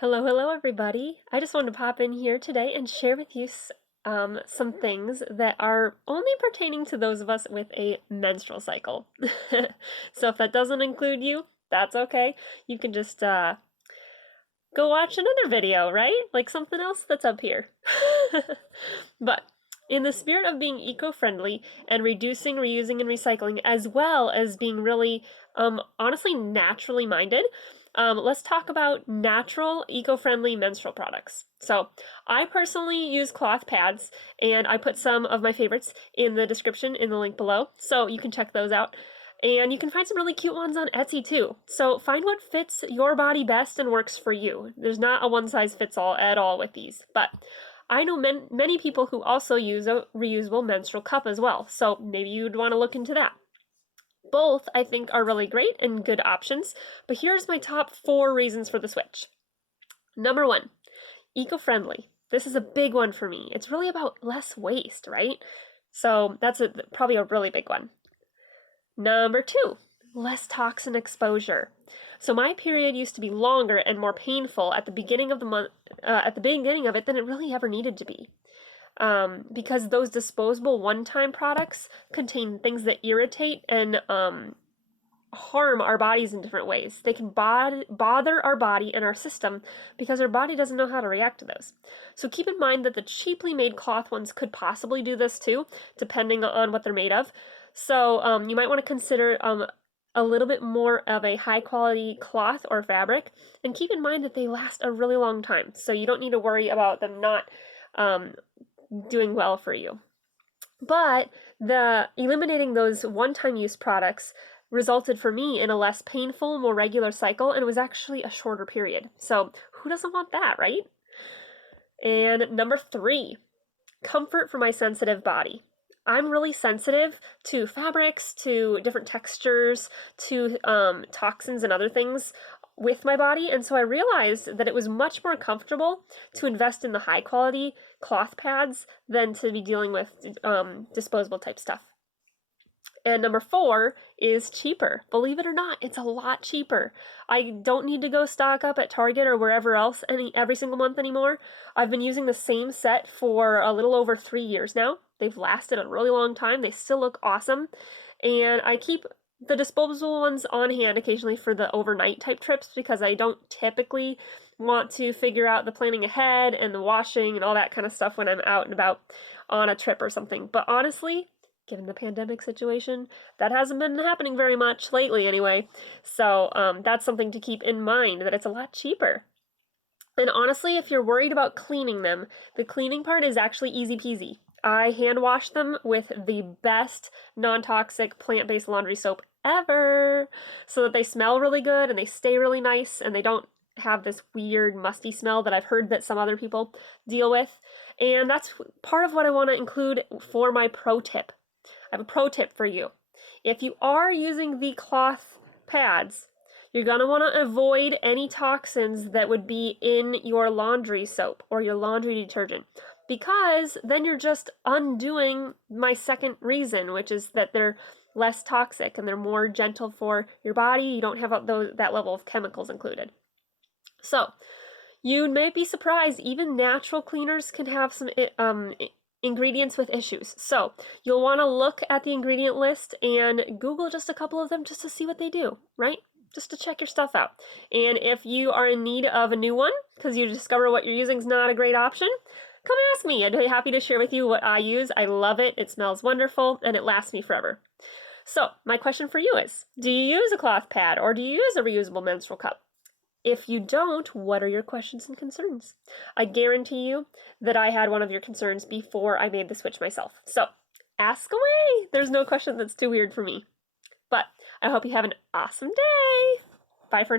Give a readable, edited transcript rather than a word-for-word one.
Hello, hello, everybody. I just wanted to pop in here today and share with you some things that are only pertaining to those of us with a menstrual cycle. So if that doesn't include you, that's okay. You can just go watch another video, right? Like something else that's up here. But in the spirit of being eco-friendly and reducing, reusing, and recycling, as well as being really, honestly, naturally minded, let's talk about natural, eco-friendly menstrual products. So I personally use cloth pads, and I put some of my favorites in the description in the link below, so you can check those out. And you can find some really cute ones on Etsy too. So find what fits your body best and works for you. There's not a one size fits all at all with these, but I know many people who also use a reusable menstrual cup as well, so maybe you'd want to look into that. Both, I think, are really great and good options, but here's my top 4 reasons for the switch. Number 1, eco-friendly. This is a big one for me. It's really about less waste, right? So that's probably a really big one. Number 2, less toxin exposure. So my period used to be longer and more painful at the beginning of the month, at the beginning of it than it really ever needed to be. Because those disposable one-time products contain things that irritate and harm our bodies in different ways. They can bother our body and our system because our body doesn't know how to react to those. So keep in mind that the cheaply made cloth ones could possibly do this too, depending on what they're made of. So you might want to consider a little bit more of a high quality cloth or fabric, and keep in mind that they last a really long time. So you don't need to worry about them not doing well for you. But the eliminating those one-time use products resulted for me in a less painful, more regular cycle, and it was actually a shorter period. So who doesn't want that, right? And number 3, comfort for my sensitive body. I'm really sensitive to fabrics, to different textures, to toxins and other things with my body, and so I realized that it was much more comfortable to invest in the high quality cloth pads than to be dealing with disposable type stuff. And number 4 is cheaper. Believe it or not, it's a lot cheaper. I don't need to go stock up at Target or wherever else every single month anymore. I've been using the same set for a little over 3 years now. They've lasted a really long time. They still look awesome. And I keep the disposable ones on hand occasionally for the overnight type trips because I don't typically want to figure out the planning ahead and the washing and all that kind of stuff when I'm out and about on a trip or something. But honestly, given the pandemic situation, that hasn't been happening very much lately anyway. So that's something to keep in mind, that it's a lot cheaper. And honestly, if you're worried about cleaning them, the cleaning part is actually easy peasy. I hand wash them with the best non-toxic plant-based laundry soap ever, so that they smell really good and they stay really nice and they don't have this weird musty smell that I've heard that some other people deal with. And that's part of what I want to include for my pro tip. I have a pro tip for you. If you are using the cloth pads, you're going to want to avoid any toxins that would be in your laundry soap or your laundry detergent, because then you're just undoing my second reason, which is that they're less toxic and they're more gentle for your body. You don't have that level of chemicals included. So you may be surprised, even natural cleaners can have some ingredients with issues. So you'll want to look at the ingredient list and Google just a couple of them just to see what they do, right? Just to check your stuff out. And if you are in need of a new one because you discover what you're using is not a great option, come ask me. I'd be happy to share with you what I use. I love it. It smells wonderful and it lasts me forever. So my question for you is, do you use a cloth pad or do you use a reusable menstrual cup? If you don't, what are your questions and concerns? I guarantee you that I had one of your concerns before I made the switch myself. So ask away. There's no question that's too weird for me. But I hope you have an awesome day. Bye for now.